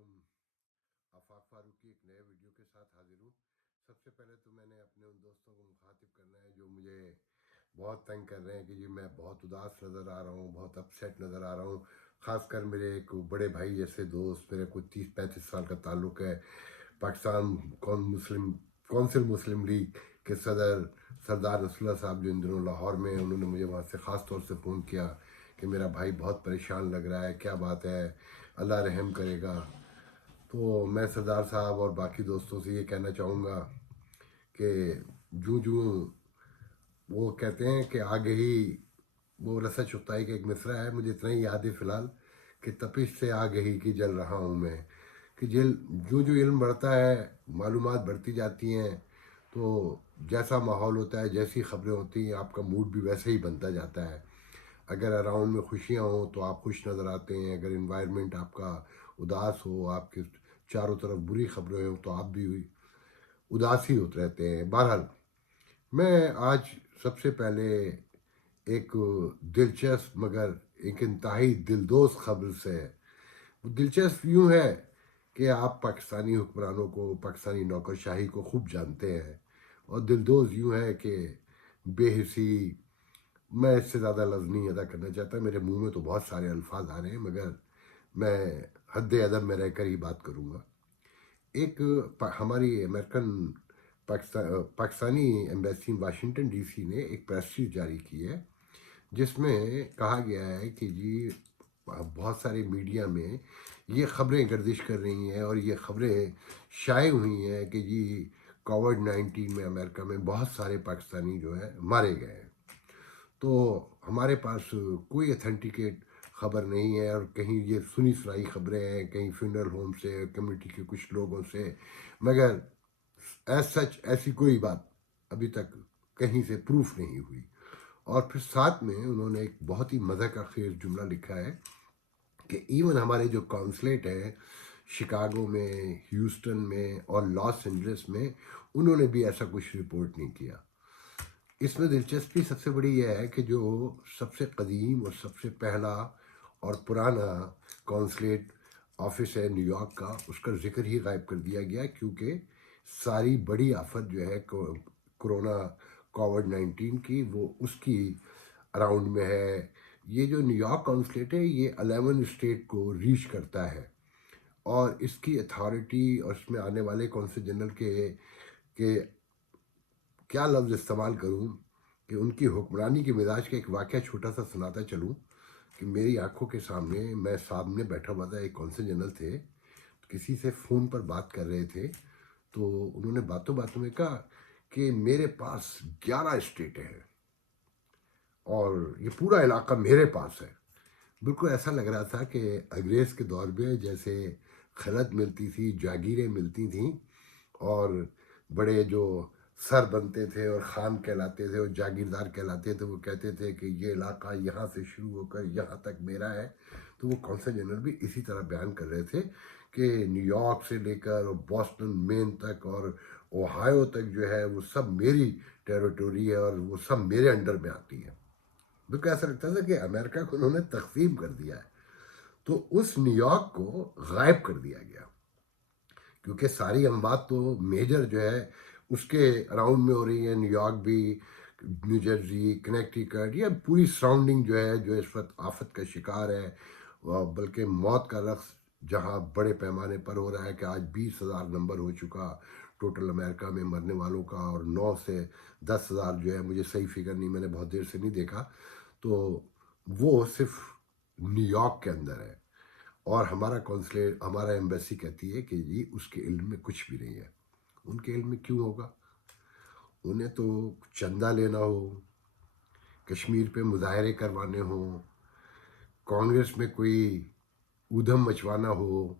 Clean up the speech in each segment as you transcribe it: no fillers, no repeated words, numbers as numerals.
علیکم. آفاق فاروق کی ایک نئے ویڈیو کے ساتھ حاضر ہوں. سب سے پہلے تو میں نے اپنے ان دوستوں کو مخاطب کرنا ہے جو مجھے بہت تنگ کر رہے ہیں کہ جی میں بہت اداس نظر آ رہا ہوں, بہت اپسیٹ نظر آ رہا ہوں. خاص کر میرے ایک بڑے بھائی جیسے دوست, میرے کوئی 30-35 سال کا تعلق ہے, پاکستان کونسل مسلم لیگ کے صدر سردار رسول اللہ صاحب جو ان دنوں لاہور میں ہیں, انہوں نے مجھے وہاں سے خاص طور سے فون کیا کہ میرا بھائی بہت پریشان لگ رہا ہے, کیا بات ہے, اللہ رحم کرے گا. تو میں سردار صاحب اور باقی دوستوں سے یہ کہنا چاہوں گا کہ جوں وہ کہتے ہیں کہ آگے ہی وہ رسا چغتائی کا ایک مصرع ہے, مجھے اتنا ہی یاد ہے فی الحال کہ تپش سے آگے ہی کی جل رہا ہوں میں, کہ جو علم بڑھتا ہے معلومات بڑھتی جاتی ہیں, تو جیسا ماحول ہوتا ہے, جیسی خبریں ہوتی ہیں, آپ کا موڈ بھی ویسے ہی بنتا جاتا ہے. اگر اراؤنڈ میں خوشیاں ہوں تو آپ خوش نظر آتے ہیں, اگر انوائرمنٹ آپ کا اداس ہو, آپ کے چاروں طرف بری خبریں ہوں تو آپ بھی اداس ہی ہوتے رہتے ہیں. بہرحال میں آج سب سے پہلے ایک دلچسپ مگر ایک انتہائی دلدوز خبر سے, وہ دلچسپ یوں ہے کہ آپ پاکستانی حکمرانوں کو, پاکستانی نوکرشاہی کو خوب جانتے ہیں, اور دلدوز یوں ہے کہ بے حسی, میں اس سے زیادہ لفظ نہیں ادا کرنا چاہتا, میرے منہ میں تو بہت سارے الفاظ آ رہے ہیں مگر میں حد ادب میں رہ کر ہی بات کروں گا. ایک ہماری Pakistani embassy Washington D C نے ایک پریس ریلیز جاری کی ہے جس میں کہا گیا ہے کہ جی بہت سارے میڈیا میں یہ خبریں گردش کر رہی ہیں اور یہ خبریں شائع ہوئی ہیں کہ جی کووڈ-19 میں امریکہ میں بہت سارے پاکستانی جو ہے مارے گئے ہیں. تو ہمارے پاس کوئی اتھینٹیکیٹ خبر نہیں ہے, اور کہیں یہ سنی سنائی خبریں ہیں, کہیں فیونرل ہوم سے, کمیونٹی کے کچھ لوگوں سے, مگر ایسی کوئی بات ابھی تک کہیں سے پروف نہیں ہوئی. اور پھر ساتھ میں انہوں نے ایک بہت ہی مضحک خیز جملہ لکھا ہے کہ ایون ہمارے جو کونسلیٹ ہیں شکاگو میں, ہیوسٹن میں اور لاس اینجلس میں, انہوں نے بھی ایسا کچھ رپورٹ نہیں کیا. اس میں دلچسپی سب سے بڑی یہ ہے کہ جو سب سے قدیم اور سب سے پہلا اور پرانا کونسلیٹ آفس ہے نیو یارک کا, اس کا ذکر ہی غائب کر دیا گیا, کیونکہ ساری بڑی آفت جو ہے کورونا کووڈ-19 کی, وہ اس کی اراؤنڈ میں ہے. یہ جو نیو یارک کونسلیٹ ہے یہ 11 اسٹیٹ کو ریچ کرتا ہے, اور اس کی اتھارٹی اور اس میں آنے والے کونسل جنرل کے کیا لفظ استعمال کروں کہ ان کی حکمرانی کے مزاج کا ایک واقعہ چھوٹا سا سناتا چلوں کہ میری آنکھوں کے سامنے میں سامنے بیٹھا ہوا تھا, ایک کونسل جنرل تھے, کسی سے فون پر بات کر رہے تھے, تو انہوں نے باتوں میں کہا کہ میرے پاس 11 اسٹیٹ ہیں اور یہ پورا علاقہ میرے پاس ہے. بالکل ایسا لگ رہا تھا کہ انگریز کے دور میں جیسے خلعت ملتی تھی, جاگیریں ملتی تھیں, اور بڑے جو سر بنتے تھے اور خان کہلاتے تھے اور جاگیردار کہلاتے تھے, وہ کہتے تھے کہ یہ علاقہ یہاں سے شروع ہو کر یہاں تک میرا ہے. تو وہ کونسل جنرل بھی اسی طرح بیان کر رہے تھے کہ نیو یارک سے لے کر اور بوسٹن مین تک اور اوہایو تک جو ہے وہ سب میری ٹیریٹوری ہے اور وہ سب میرے انڈر میں آتی ہے. بالکل ایسا لگتا تھا کہ امریکہ کو انہوں نے تقسیم کر دیا ہے. تو اس نیو یارک کو غائب کر دیا گیا, کیونکہ ساری اموات تو میجر جو ہے اس کے اراؤنڈ میں ہو رہی ہے. نیو یارک بھی, نیو جرسی, کنیکٹیکٹ, یا پوری سراؤنڈنگ جو ہے جو اس وقت آفت کا شکار ہے, بلکہ موت کا رقص جہاں بڑے پیمانے پر ہو رہا ہے کہ آج 20,000 نمبر ہو چکا ٹوٹل امریکہ میں مرنے والوں کا, اور 9 سے 10,000 جو ہے, مجھے صحیح فگر نہیں, میں نے بہت دیر سے نہیں دیکھا, تو وہ صرف نیو یارک کے اندر ہے. اور ہمارا کونسلیٹ, ہمارا ایمبیسی کہتی ہے کہ جی اس کے علم میں کچھ بھی نہیں ہے. ان کے علم میں کیوں ہوگا؟ انہیں تو چندہ لینا ہو, کشمیر پہ مظاہرے کروانے ہوں, کانگریس میں کوئی ادھم مچوانا ہو,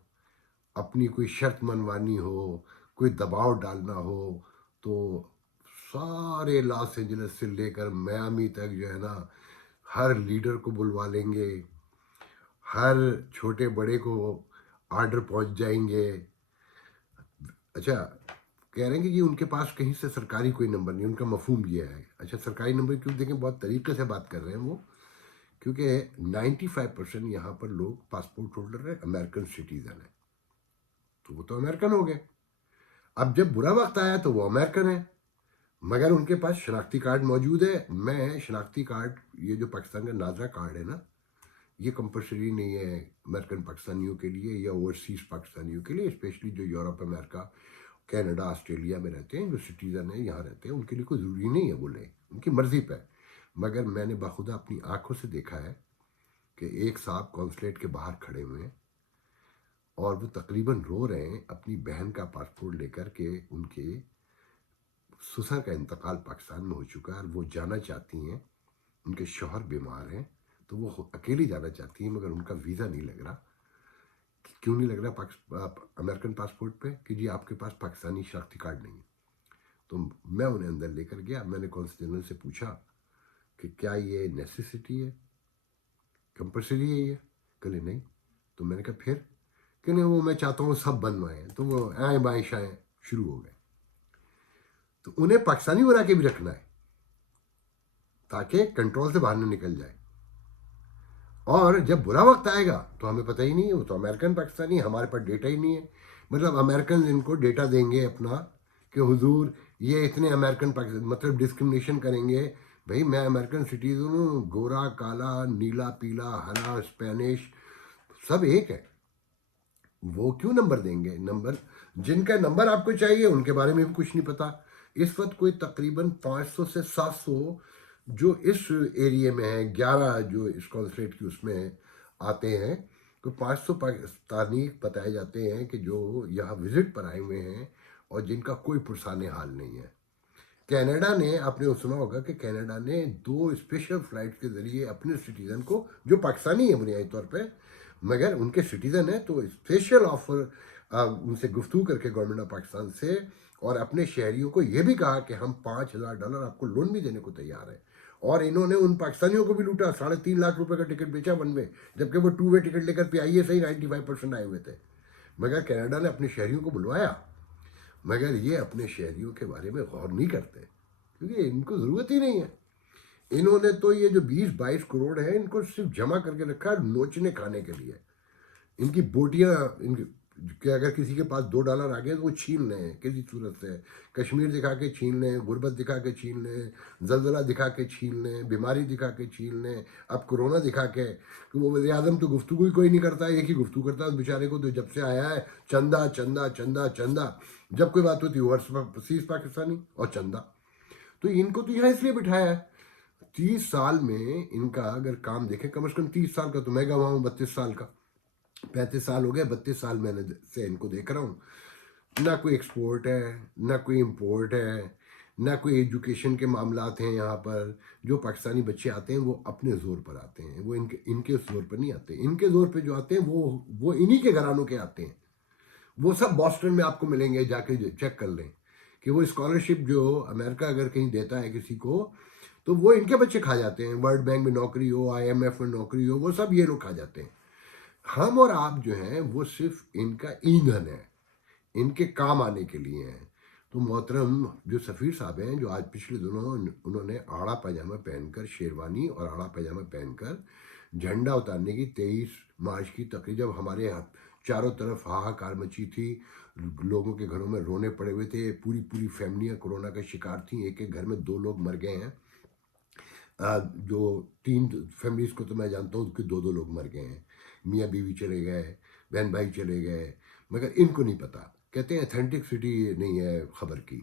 اپنی کوئی شرط منوانی ہو, کوئی دباؤ ڈالنا ہو, تو سارے لاس اینجلس سے لے کر میامی تک جو ہے نا, ہر لیڈر کو بلوا لیں گے, ہر چھوٹے بڑے کو آرڈر پہنچ جائیں گے. اچھا کہہ رہے ہیں کہ جی ان کے پاس کہیں سے سرکاری کوئی نمبر نہیں, ان کا مفہوم یہ ہے. اچھا سرکاری نمبر کیوں؟ دیکھیں بہت طریقے سے بات کر رہے ہیں وہ, کیونکہ 95% یہاں پر لوگ پاسپورٹ ہولڈر ہیں, امریکن سٹیزن ہیں. تو وہ تو امریکن ہو گئے. اب جب برا وقت آیا تو وہ امریکن ہے، مگر ان کے پاس شناختی کارڈ موجود ہے. میں شناختی کارڈ، یہ جو پاکستان کا ناظرہ کارڈ ہے نا، یہ کمپلسری نہیں ہے امریکن پاکستانیوں کے لیے یا اوورسیز پاکستانیوں کے لیے، اسپیشلی جو یورپ، امریکہ، کینیڈا، آسٹریلیا میں رہتے ہیں، جو سٹیزن ہیں یہاں رہتے ہیں، ان کے لیے کوئی ضروری نہیں ہے وہ لیں، ان کی مرضی پہ. مگر میں نے بخدا اپنی آنکھوں سے دیکھا ہے کہ ایک صاحب کونسلیٹ کے باہر کھڑے ہوئے ہیں اور وہ تقریباً رو رہے ہیں اپنی بہن کا پاسپورٹ لے کر کے ان کے سسر کا انتقال پاکستان میں ہو چکا ہے اور وہ جانا چاہتی ہیں. ان کے شوہر بیمار ہیں تو وہ اکیلی جانا چاہتی ہیں، مگر ان کا ویزا نہیں لگ رہا. کیوں نہیں لگ رہا امریکن پاسپورٹ پہ؟ کہ جی آپ کے پاس پاکستانی شناختی کارڈ نہیں ہے. تو میں انہیں اندر لے کر گیا. میں نے کونسل جنرل سے پوچھا کہ کیا یہ نیسیسٹی ہے، کمپلسری ہے یہ؟ کہ نہیں. تو میں نے کہا پھر؟ کہ نہیں وہ میں چاہتا ہوں سب بنوائیں. تو وہ آئیں بائیں شائیں شروع ہو گئے. تو انہیں پاکستانی بنا کے بھی رکھنا ہے تاکہ کنٹرول سے باہر نہ نکل جائے. اور جب برا وقت آئے گا تو ہمیں پتہ ہی نہیں ہے، وہ تو امریکن پاکستانی، ہمارے پاس ڈیٹا ہی نہیں ہے. مطلب امریکن ان کو ڈیٹا دیں گے اپنا کہ حضور یہ اتنے امریکن پاکستان، مطلب ڈسکرمنیشن کریں گے. بھائی میں امریکن سٹیزن ہوں، گورا، کالا، نیلا، پیلا، ہرا، اسپینش، سب ایک ہے. وہ کیوں نمبر دیں گے؟ نمبر جن کا نمبر آپ کو چاہیے ان کے بارے میں بھی کچھ نہیں پتا. اس وقت کوئی تقریباً 500 سے 700 جو اس ایریے میں ہیں، 11 جو اس کونسلیٹ کی اس میں آتے ہیں، تو 500 پاکستانی بتائے جاتے ہیں کہ جو یہاں وزٹ پر آئے ہوئے ہیں اور جن کا کوئی پرسان حال نہیں ہے. کینیڈا نے، آپ نے سنا ہوگا کہ کینیڈا نے 2 اسپیشل فلائٹ کے ذریعے اپنے سٹیزن کو، جو پاکستانی ہیں بنیادی طور پہ مگر ان کے سٹیزن ہیں، تو اسپیشل آفر ان سے گفتگو کر کے گورنمنٹ آف پاکستان سے، اور اپنے شہریوں کو یہ بھی کہا کہ ہم $5,000 آپ کو لون بھی دینے کو تیار ہیں. اور انہوں نے ان پاکستانیوں کو بھی لوٹا. 3.5 لاکھ روپے کا ٹکٹ بیچا ون وے، جبکہ وہ 2 وے ٹکٹ لے کر پہ آئیے صحیح 95% آئے ہوئے تھے. مگر کینیڈا نے اپنے شہریوں کو بلوایا، مگر یہ اپنے شہریوں کے بارے میں غور نہیں کرتے کیونکہ ان کو ضرورت ہی نہیں ہے. انہوں نے تو یہ جو 20-22 کروڑ ہے ان کو صرف جمع کر کے رکھا ہے نوچنے کھانے کے لیے. ان کی بوٹیاں کہ اگر کسی کے پاس $2 آ گئے تو وہ چھین لیں کسی صورت سے. کشمیر دکھا کے چھین لیں، غربت دکھا کے چھین لیں، زلزلہ دکھا کے چھین لیں، بیماری دکھا کے چھین لیں، اب کرونا دکھا کے. کہ وہ وزیر اعظم تو گفتگو ہی کوئی نہیں کرتا، ایک ہی گفتگو کرتا ہے بیچارے کو، تو جب سے آیا ہے چندہ چندہ چندہ چندہ. جب کوئی بات ہوتی ہے اوورسیز پاکستانی اور چندہ. تو ان کو تو یہاں اس لیے بٹھایا ہے. 30 سال میں ان کا اگر کام دیکھیں، کم از کم 30 سال کا تو میں گواہ ہوں، 32 سال کا، 35 سال ہو گئے، 32 سال میں نے سے ان کو دیکھ رہا ہوں. نہ کوئی ایکسپورٹ ہے، نہ کوئی امپورٹ ہے، نہ کوئی ایجوکیشن کے معاملات ہیں. یہاں پر جو پاکستانی بچے آتے ہیں وہ اپنے زور پر آتے ہیں، وہ ان کے زور پر نہیں آتے. ان کے زور پہ جو آتے ہیں وہ انہی کے گھرانوں کے آتے ہیں. وہ سب بoston میں آپ کو ملیں گے، جا کے چیک کر لیں کہ وہ اسکالرشپ جو امریکہ اگر کہیں دیتا ہے کسی کو تو وہ ان کے بچے کھا جاتے ہیں. ورلڈ بینک میں نوکری ہو، IMF میں نوکری ہو، وہ سب یہ لوگ کھا جاتے ہیں. ہم اور آپ جو ہیں وہ صرف ان کا ایندھن ہے، ان کے کام آنے کے لیے ہیں. تو محترم جو سفیر صاحب ہیں، جو آج پچھلے دنوں انہوں نے آڑا پاجامہ پہن کر، شیروانی اور آڑا پاجامہ پہن کر جھنڈا اتارنے کی 23 مارچ کی تقریب، جب ہمارے یہاں چاروں طرف ہاہاکار مچی تھی، لوگوں کے گھروں میں رونے پڑے ہوئے تھے، پوری فیملیاں کورونا کا شکار تھیں، ایک ایک گھر میں 2 لوگ مر گئے ہیں. جو 3 فیملیز کو تو میں جانتا ہوں کہ 2 لوگ مر گئے ہیں، میاں بیوی چلے گئے، بہن بھائی چلے گئے. مگر ان کو نہیں پتا، کہتے ہیں اتھینٹکسٹی نہیں ہے خبر کی،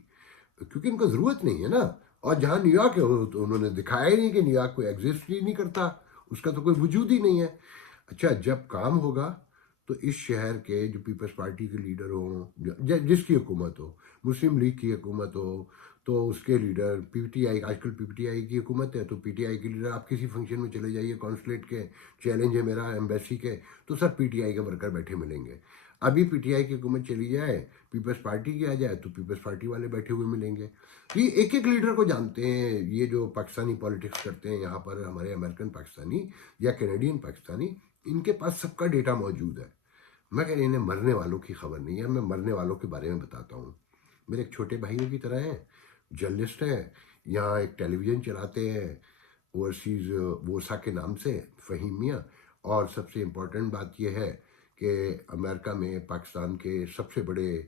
کیونکہ ان کو ضرورت نہیں ہے نا. اور جہاں نیو یارک ہے تو انہوں نے دکھایا ہی نہیں کہ نیو یارک کوئی ایگزسٹ ہی نہیں کرتا، اس کا تو کوئی وجود ہی نہیں ہے. اچھا جب کام ہوگا تو اس شہر کے جو پیپلز پارٹی کے لیڈر ہوں، جس کی حکومت ہو، مسلم لیگ کی حکومت ہو، تو اس کے لیڈر PTI، آج کل PTI کی حکومت ہے تو PTI کے لیڈر، آپ کسی فنکشن میں چلے جائیے کونسلیٹ کے، چیلنج ہے میرا ایمبیسی کے، تو سب PTI کے ورکر بیٹھے ملیں گے. ابھی PTI کی حکومت چلی جائے، پیپلز پارٹی کی آ جائے تو پیپلز پارٹی والے بیٹھے ہوئے ملیں گے. یہ ایک ایک لیڈر کو جانتے ہیں. یہ جو پاکستانی پالیٹکس کرتے ہیں یہاں پر، ہمارے امریکن پاکستانی یا کینیڈین پاکستانی، ان کے پاس سب کا ڈیٹا موجود ہے، مگر انہیں مرنے والوں کی خبر نہیں ہے. میں مرنے والوں کے بارے میں بتاتا ہوں. میرے ایک چھوٹے بھائیوں کی طرح ہیں، جرنلسٹ ہیں، یہاں ایک ٹیلی ویژن چلاتے ہیں اوورسیز ووسا کے نام سے، فہیم میاں. اور سب سے امپورٹنٹ بات یہ ہے کہ امریکہ میں پاکستان کے سب سے بڑے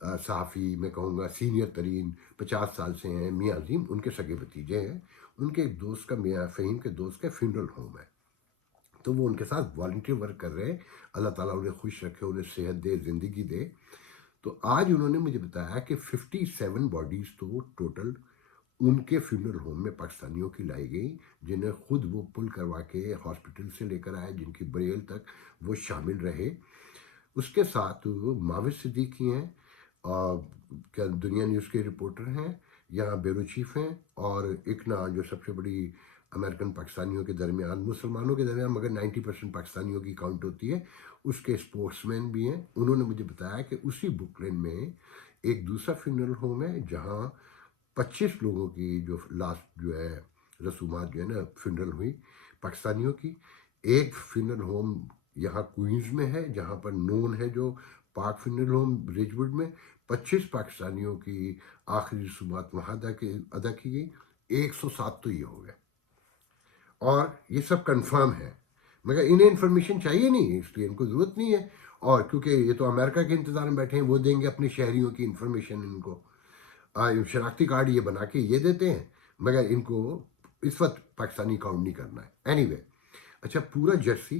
صحافی، میں کہوں گا سینئر ترین، 50 سال سے ہیں، میاں عظیم، ان کے سگے بھتیجے ہیں، ان کے ایک دوست کا، میاں فہیم کے دوست کا فیونرل ہوم ہے، تو وہ ان کے ساتھ والنٹیئر ورک کر رہے ہیں۔ اللہ تعالیٰ انہیں خوش رکھے، انہیں صحت دے، زندگی دے۔ تو آج انہوں نے مجھے بتایا کہ 57 باڈیز تو ٹوٹل ان کے فیونرل ہوم میں پاکستانیوں کی لائی گئی، جنہیں خود وہ پل کروا کے ہاسپٹل سے لے کر آئے، جن کی بریل تک وہ شامل رہے۔ اس کے ساتھ ماوز صدیقی ہیں، کیا دنیا نیوز کے رپورٹر ہیں، یہاں بیورو چیف ہیں، اور اکنا جو سب سے بڑی امریکن پاکستانیوں کے درمیان، مسلمانوں کے درمیان مگر 90% پاکستانیوں کی کاؤنٹ ہوتی ہے، اس کے اسپورٹس مین بھی ہیں۔ انہوں نے مجھے بتایا کہ اسی بک لین میں ایک دوسرا فیونرل ہوم ہے، جہاں 25 لوگوں کی جو لاسٹ جو ہے رسومات جو ہے نا فیونرل ہوئی پاکستانیوں کی۔ ایک فیونرل ہوم یہاں کوئنز میں ہے، جہاں پر نون ہے جو پاک فیونرل ہوم ریج ووڈ میں، 25 پاکستانیوں کی آخری رسومات وہاں ادا کی گئی۔ 107 تو یہ ہو گئے، اور یہ سب کنفرم ہے، مگر انہیں انفارمیشن چاہیے نہیں، اس لیے ان کو ضرورت نہیں ہے، اور کیونکہ یہ تو امریکہ کے انتظار میں بیٹھے ہیں، وہ دیں گے اپنے شہریوں کی انفارمیشن ان کو، شناختی کارڈ یہ بنا کے یہ دیتے ہیں، مگر ان کو اس وقت پاکستانی کاؤنٹ نہیں کرنا ہے۔ اینی وے، اچھا پورا جرسی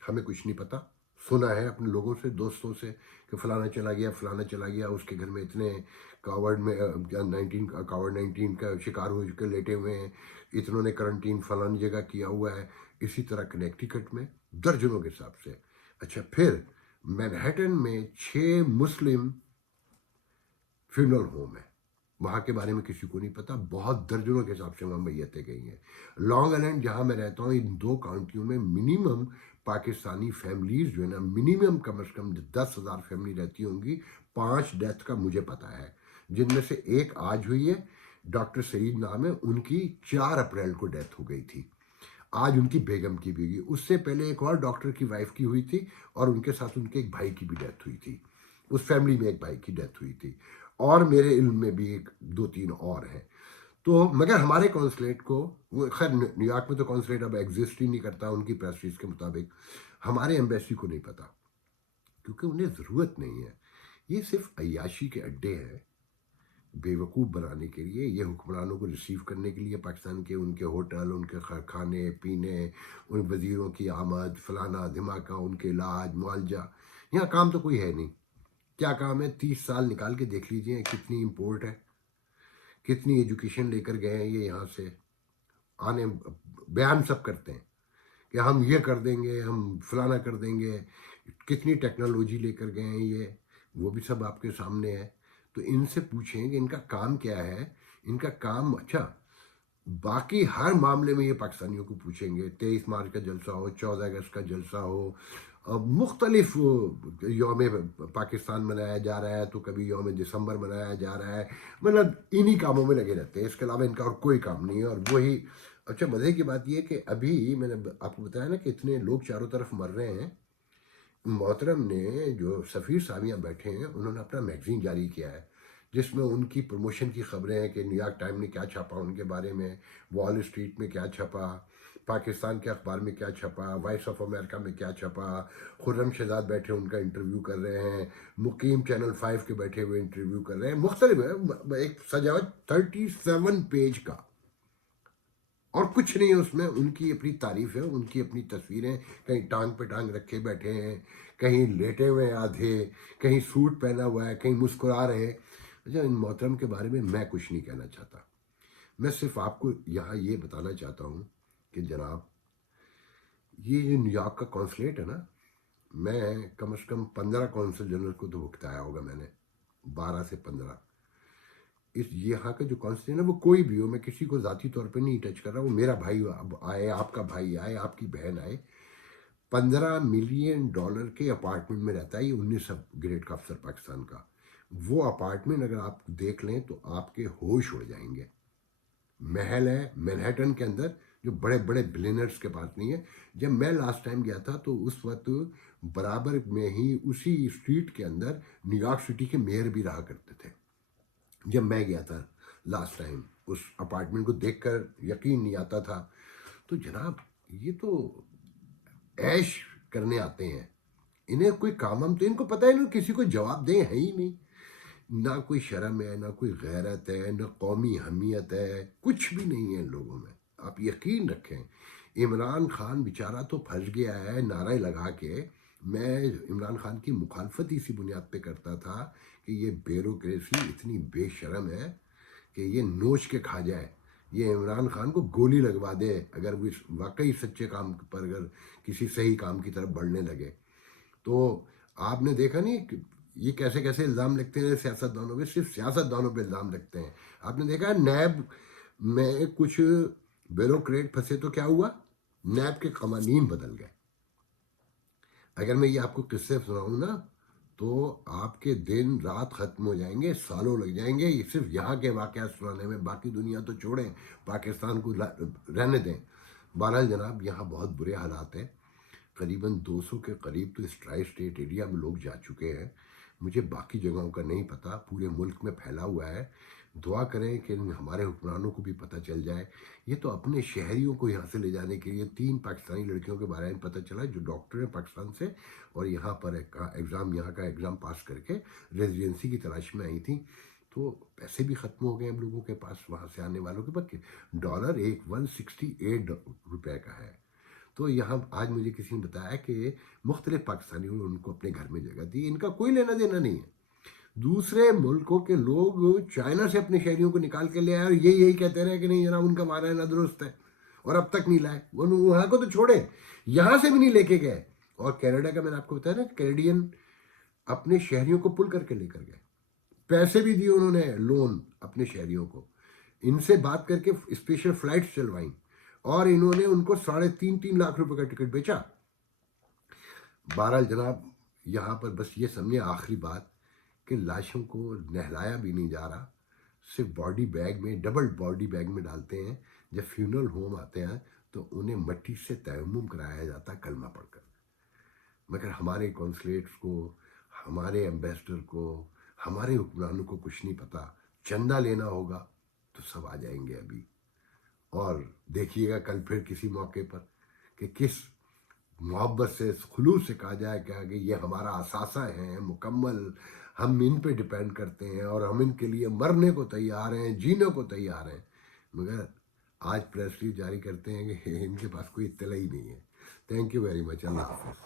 ہمیں کچھ نہیں پتا، سنا ہے اپنے لوگوں سے، دوستوں سے، کہ فلانا چلا گیا، فلانا چلا گیا، اس کے گھر میں اتنے کاورڈ میں 19 کا شکار ہو کے لیٹے ہوئے ہیں، اتنوں نے کرنٹین فلانی جگہ کیا ہوا ہے، اسی طرح کنیکٹیکٹ میں درجنوں کے حساب سے۔ اچھا پھر مینہٹن میں 6 مسلم فیونرل ہوم ہے، وہاں کے بارے میں کسی کو نہیں پتا، بہت درجنوں کے حساب سے وہاں میتیں گئی ہیں۔ لانگ آئلینڈ جہاں میں رہتا ہوں، ان 2 کاؤنٹیوں میں منیمم پاکستانی فیملیز جو ہے نا، منیمم کم از کم 10,000 فیملی رہتی ہوں گی۔ 5 ڈیتھ کا مجھے پتا ہے، جن میں سے ایک آج ہوئی ہے، ڈاکٹر سعید نام ہے، ان کی 4 اپریل کو ڈیتھ ہو گئی تھی، آج ان کی بیگم کی بھی ہوئی، اس سے پہلے ایک اور ڈاکٹر کی وائف کی ہوئی تھی، اور ان کے ساتھ ان کے ایک بھائی کی بھی ڈیتھ ہوئی تھی، اس فیملی میں ایک بھائی کی ڈیتھ ہوئی تھی، اور میرے علم میں بھی 2-3 اور ہیں۔ تو مگر ہمارے کونسلیٹ کو، وہ خیر نیو یارک میں تو کونسلیٹ اب ایگزسٹ ہی نہیں کرتا ان کی پریسٹیج کے مطابق، ہمارے ایمبیسی کو نہیں پتا، کیونکہ انہیں ضرورت نہیں ہے، یہ صرف عیاشی کے اڈے ہیں بے وقوف بنانے کے لیے، یہ حکمرانوں کو ریسیو کرنے کے لیے پاکستان کے، ان کے ہوٹل، ان کے کھانے پینے، ان وزیروں کی آمد، فلانا دھماکہ، ان کے علاج معالجہ، یہاں کام تو کوئی ہے نہیں۔ کیا کام ہے؟ 30 سال نکال کے دیکھ لیجئے کتنی امپورٹ ہے، کتنی ایجوکیشن لے کر گئے ہیں یہ یہاں سے، آنے بیان سب کرتے ہیں کہ ہم یہ کر دیں گے، ہم فلانا کر دیں گے، کتنی ٹیکنالوجی لے کر گئے ہیں یہ، وہ بھی سب آپ کے سامنے ہے۔ تو ان سے پوچھیں کہ ان کا کام کیا ہے، ان کا کام، اچھا باقی ہر معاملے میں یہ پاکستانیوں کو پوچھیں گے، 23 مارچ کا جلسہ ہو، 14 اگست کا جلسہ ہو، مختلف یوم پاکستان منایا جا رہا ہے، تو کبھی یوم دسمبر منایا جا رہا ہے، مطلب انہی کاموں میں لگے رہتے ہیں، اس کے علاوہ ان کا اور کوئی کام نہیں ہے، اور وہی۔ اچھا مزے کی بات یہ کہ ابھی میں نے آپ کو بتایا نا کہ اتنے لوگ چاروں طرف مر رہے ہیں، محترم نے جو سفیر صاحب یہاں بیٹھے ہیں، انہوں نے اپنا میگزین جاری کیا ہے، جس میں ان کی پروموشن کی خبریں ہیں کہ نیو یارک ٹائم نے کیا چھاپا ان کے بارے میں، وال اسٹریٹ میں کیا چھپا، پاکستان کے اخبار میں کیا چھپا، وائس آف امریکہ میں کیا چھپا، خرم شہزاد بیٹھے ان کا انٹرویو کر رہے ہیں، مقیم چینل 5 کے بیٹھے ہوئے انٹرویو کر رہے ہیں، مختلف ہے، ایک سجاوٹ 37 پیج کا، اور کچھ نہیں ہے اس میں، ان کی اپنی تعریف ہے، ان کی اپنی تصویریں، کہیں ٹانگ پہ ٹانگ رکھے بیٹھے ہیں، کہیں لیٹے ہوئے ہیں آدھے، کہیں سوٹ پہنا ہوا ہے، کہیں مسکرا رہے ہیں۔ اچھا ان محترم کے بارے میں کچھ نہیں کہنا چاہتا، میں صرف آپ کو یہاں یہ بتانا چاہتا ہوں کہ جناب یہ جو نیو یارک کا کونسلیٹ ہے نا، میں کم از کم 15 کونسل جنرل کو تو بھگتایا ہوگا میں نے، 12 سے 15۔ اس یہاں کا جو کانسٹیٹیوٹ ہے وہ کوئی بھی ہو، میں کسی کو ذاتی طور پہ نہیں ٹچ کر رہا، وہ میرا بھائی آئے، آپ کا بھائی آئے، آپ کی بہن آئے، $15 ملین کے اپارٹمنٹ میں رہتا ہے یہ 19 گریڈ کا افسر پاکستان کا۔ وہ اپارٹمنٹ اگر آپ دیکھ لیں تو آپ کے ہوش اڑ جائیں گے، محل ہے مینہٹن کے اندر، جو بڑے بڑے بلینرز کے پاس نہیں ہے۔ جب میں لاسٹ ٹائم گیا تھا تو اس وقت برابر میں ہی اسی اسٹریٹ کے اندر نیو یارک سٹی کے میئر بھی رہا کرتے تھے، جب میں گیا تھا لاسٹ ٹائم، اس اپارٹمنٹ کو دیکھ کر یقین نہیں آتا تھا۔ تو جناب یہ تو عیش کرنے آتے ہیں، انہیں کوئی کام ہم تو ان کو پتہ ہے، انہیں کسی کو جواب دیں ہے ہی نہیں، نہ کوئی شرم ہے، نہ کوئی غیرت ہے، نہ قومی حمیت ہے، کچھ بھی نہیں ہے ان لوگوں میں. آپ یقین رکھیں عمران خان بیچارہ تو پھنس گیا ہے نعرے لگا کے. میں عمران خان کی مخالفت اسی بنیاد پہ کرتا تھا کہ یہ بیوروکریسی اتنی بے شرم ہے کہ یہ نوچ کے کھا جائے، یہ عمران خان کو گولی لگوا دے اگر وہ واقعی سچے کام پر اگر کسی صحیح کام کی طرف بڑھنے لگے. تو آپ نے دیکھا نہیں کہ یہ کیسے کیسے الزام لگتے ہیں سیاست دانوں پہ، صرف سیاست دانوں پہ الزام لگتے ہیں. آپ نے دیکھا نیب میں کچھ بیوروکریٹ پھنسے تو کیا ہوا، نیب کے قوانین بدل گئے. اگر میں یہ آپ کو قصے سناؤں نا تو آپ کے دن رات ختم ہو جائیں گے، سالوں لگ جائیں گے یہ صرف یہاں کے واقعات سنانے میں، باقی دنیا تو چھوڑیں، پاکستان کو رہنے دیں. بہرحال جناب یہاں بہت برے حالات ہیں، قریباً 200 کے قریب تو اس ٹرائی اسٹیٹ ایریا میں لوگ جا چکے ہیں. مجھے باقی جگہوں کا نہیں پتہ، پورے ملک میں پھیلا ہوا ہے. دعا کریں کہ ہمارے حکمرانوں کو بھی پتہ چل جائے. یہ تو اپنے شہریوں کو یہاں سے لے جانے کے لیے 3 پاکستانی لڑکیوں کے بارے میں پتہ چلا جو ڈاکٹر ہیں پاکستان سے، اور یہاں پر یہاں کا ایگزام پاس کر کے ریزیڈنسی کی تلاش میں آئی تھیں. تو پیسے بھی ختم ہو گئے ہم لوگوں کے پاس، وہاں سے آنے والوں کے پاس. ڈالر ایک 168 روپے کا ہے. تو یہاں آج مجھے کسی نے بتایا کہ مختلف پاکستانیوں نے ان کو اپنے گھر میں جگہ دی. ان کا کوئی لینا دینا نہیں ہے. دوسرے ملکوں کے لوگ چائنا سے اپنے شہریوں کو نکال کے لے آئے اور یہی کہتے رہے کہ نہیں جناب ان کا مارا نہ درست ہے، اور اب تک نہیں لائے. وہاں کو تو چھوڑے، یہاں سے بھی نہیں لے کے گئے. اور کینیڈا کا میں نے آپ کو بتایا نا، کینیڈین اپنے شہریوں کو پل کر کے لے کر گئے، پیسے بھی دیے انہوں نے لون اپنے شہریوں کو، ان سے بات کر کے اسپیشل فلائٹس چلوائیں، اور انہوں نے ان کو 3.5 لاکھ روپے کا ٹکٹ بیچا. بہرحال جناب یہاں پر بس یہ سمجھے آخری بات کہ لاشوں کو نہلایا بھی نہیں جا رہا، صرف باڈی بیگ میں، ڈبل باڈی بیگ میں ڈالتے ہیں. جب فیونرل ہوم آتے ہیں تو انہیں مٹی سے تیمم کرایا جاتا ہے کلمہ پڑھ کر. مگر ہمارے کونسلیٹس کو، ہمارے ایمبیسڈر کو، ہمارے حکمرانوں کو کچھ نہیں پتہ. چندہ لینا ہوگا تو سب آ جائیں گے ابھی، اور دیکھیے گا کل پھر کسی موقع پر کہ کس محبت سے، خلوص سے کہا جائے کہ یہ ہمارا اثاثہ ہیں مکمل، ہم ان پہ ڈپینڈ کرتے ہیں اور ہم ان کے لیے مرنے کو تیار ہیں، جینے کو تیار ہیں. مگر آج پریس ریلیز جاری کرتے ہیں کہ ان کے پاس کوئی اطلاع ہی نہیں ہے. Thank you very much. اللہ حافظ.